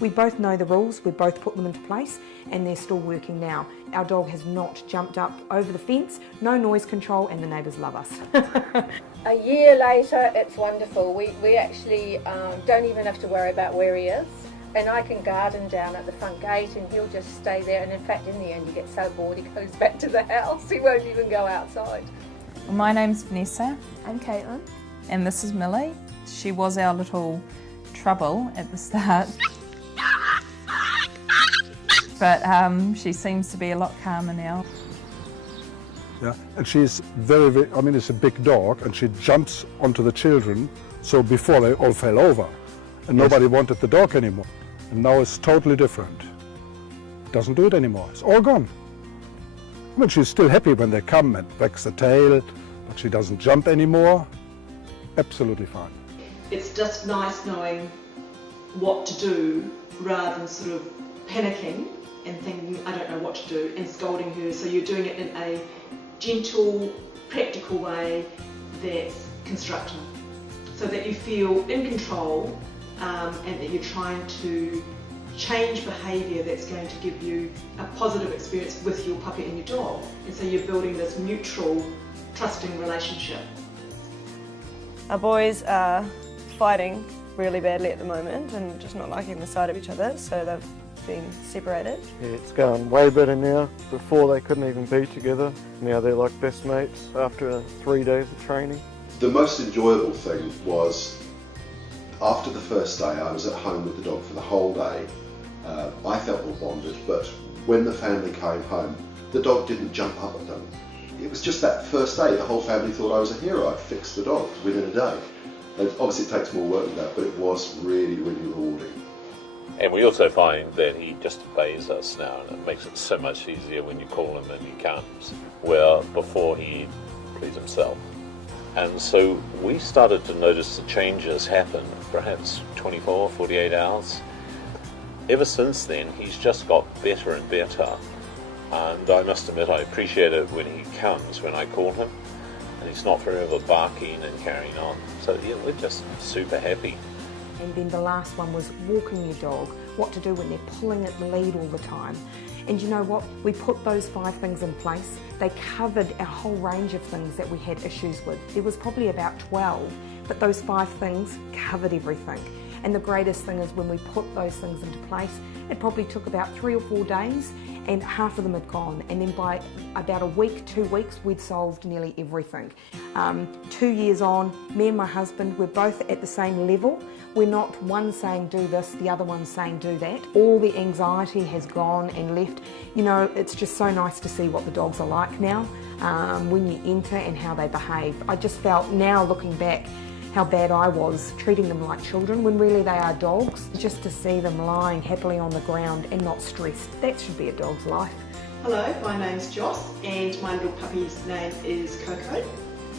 We both know the rules, we both put them into place, and they're still working now. Our dog has not jumped up over the fence, no noise control, and the neighbours love us. A year later, it's wonderful. We actually don't even have to worry about where he is. And I can garden down at the front gate and he'll just stay there. And in fact, in the end, he gets so bored, he goes back to the house. He won't even go outside. Well, my name's Vanessa. I'm Caitlin. And this is Millie. She was our little trouble at the start. But she seems to be a lot calmer now. Yeah, and she's very, I mean, it's a big dog, and she jumps onto the children, so before they all fell over, and nobody wanted the dog anymore. And now it's totally different. Doesn't do it anymore, it's all gone. I mean, she's still happy when they come and wags the tail, but she doesn't jump anymore. Absolutely fine. It's just nice knowing what to do rather than sort of panicking and thinking, I don't know what to do, and scolding her. So you're doing it in a gentle, practical way that's constructive, so that you feel in control and that you're trying to change behaviour that's going to give you a positive experience with your puppy and your dog. And so you're building this mutual, trusting relationship. Our boys are fighting really badly at the moment and just not liking the sight of each other, so they've been separated. Yeah, it's going way better now. Before they couldn't even be together. Now they're like best mates after 3 days of training. The most enjoyable thing was after the first day I was at home with the dog for the whole day. I felt more bonded, but when the family came home, the dog didn't jump up at them. It was just that first day, the whole family thought I was a hero. I'd fixed the dog within a day. And obviously it takes more work than that, but it was really, really rewarding. And we also find that he just obeys us now, and it makes it so much easier when you call him and he comes, where before he'd please himself. And so we started to notice the changes happen, perhaps 24, 48 hours. Ever since then, he's just got better and better. And I must admit, I appreciate it when he comes, when I call him, and he's not forever barking and carrying on. So yeah, we're just super happy. And then the last one was walking your dog, what to do when they're pulling at the lead all the time. And you know what? We put those 5 things in place. They covered a whole range of things that we had issues with. There was probably about 12, but those 5 things covered everything. And the greatest thing is when we put those things into place, it probably took about 3 or 4 days and half of them had gone. And then by about a week, 2 weeks, we'd solved nearly everything. 2 years on, me and my husband, we're both at the same level. We're not one saying do this, the other one saying do that. All the anxiety has gone and left. You know, it's just so nice to see what the dogs are like now when you enter and how they behave. I just felt now looking back how bad I was treating them like children when really they are dogs. Just to see them lying happily on the ground and not stressed, that should be a dog's life. Hello, my name's Joss and my little puppy's name is Coco,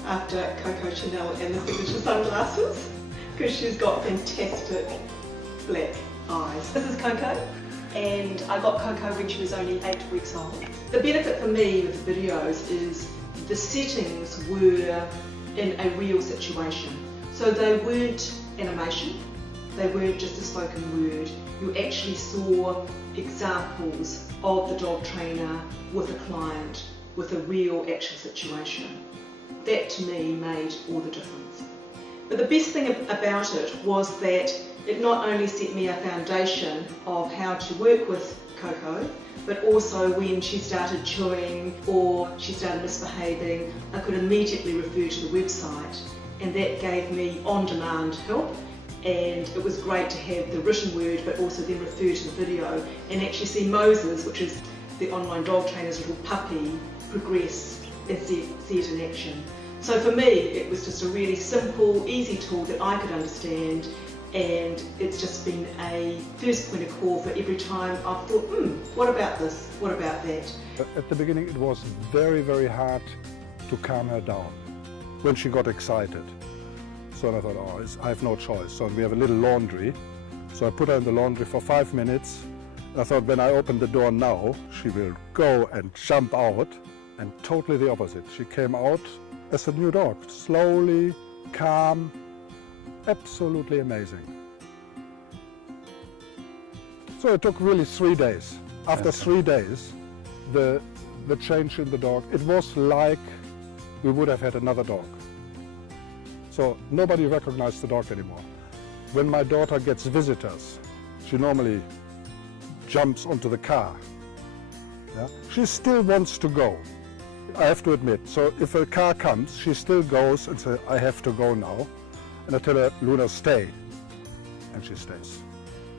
after Coco Chanel and the signature sunglasses, because she's got fantastic black eyes. This is Coco, and I got Coco when she was only 8 weeks old. The benefit for me with the videos is the settings were in a real situation. So they weren't animation, they weren't just a spoken word. You actually saw examples of the dog trainer with a client, with a real actual situation. That to me made all the difference. But the best thing about it was that it not only set me a foundation of how to work with Coco, but also when she started chewing or she started misbehaving, I could immediately refer to the website, and that gave me on-demand help. And it was great to have the written word but also then refer to the video and actually see Moses, which is the online dog trainer's little puppy, progress and see it in action. So for me it was just a really simple, easy tool that I could understand, and it's just been a first point of call for every time I've thought, what about this, what about that? At the beginning it was very, very hard to calm her down when she got excited. So I thought, oh, I have no choice. So we have a little laundry. So I put her in the laundry for 5 minutes. I thought when I open the door now, she will go and jump out, and totally the opposite. She came out as a new dog, slowly, calm, absolutely amazing. So it took really 3 days. After 3 days, the change in the dog, it was like we would have had another dog. So nobody recognized the dog anymore. When my daughter gets visitors, she normally jumps onto the car. Yeah? She still wants to go, I have to admit. So if a car comes, she still goes and says, I have to go now. And I tell her, Luna, stay. And she stays,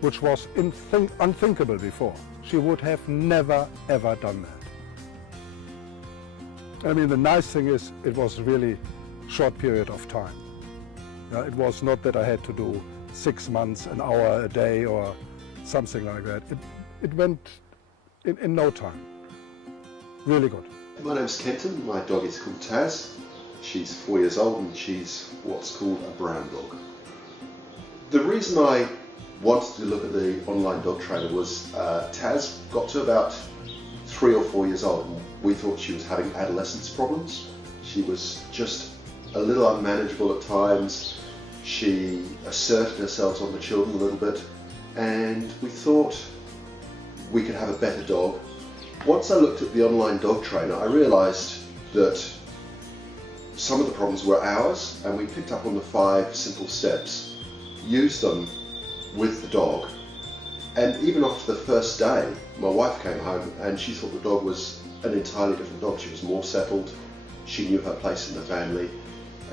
which was unthinkable before. She would have never, ever done that. I mean, the nice thing is, it was really short period of time. It was not that I had to do 6 months, an hour a day or something like that. It went in no time. Really good. My name's Kenton, my dog is called Taz. She's 4 years old and she's what's called a brown dog. The reason I wanted to look at the online dog trainer was Taz got to about 3 or 4 years old and we thought she was having adolescence problems. She was just a little unmanageable at times. She asserted herself on the children a little bit and we thought we could have a better dog. Once I looked at the online dog trainer, I realised that some of the problems were ours and we picked up on the 5 simple steps, used them with the dog, and even after the first day my wife came home and she thought the dog was an entirely different dog. She was more settled, she knew her place in the family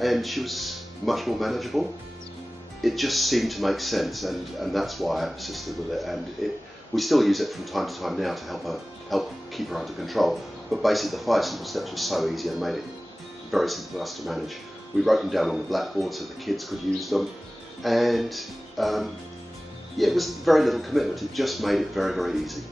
and she was much more manageable. It just seemed to make sense and that's why I persisted with it, and we still use it from time to time now to help keep her under control, but basically the 5 simple steps were so easy and made it very simple for us to manage. We wrote them down on the blackboard so the kids could use them, and yeah, it was very little commitment. It just made it very, very easy.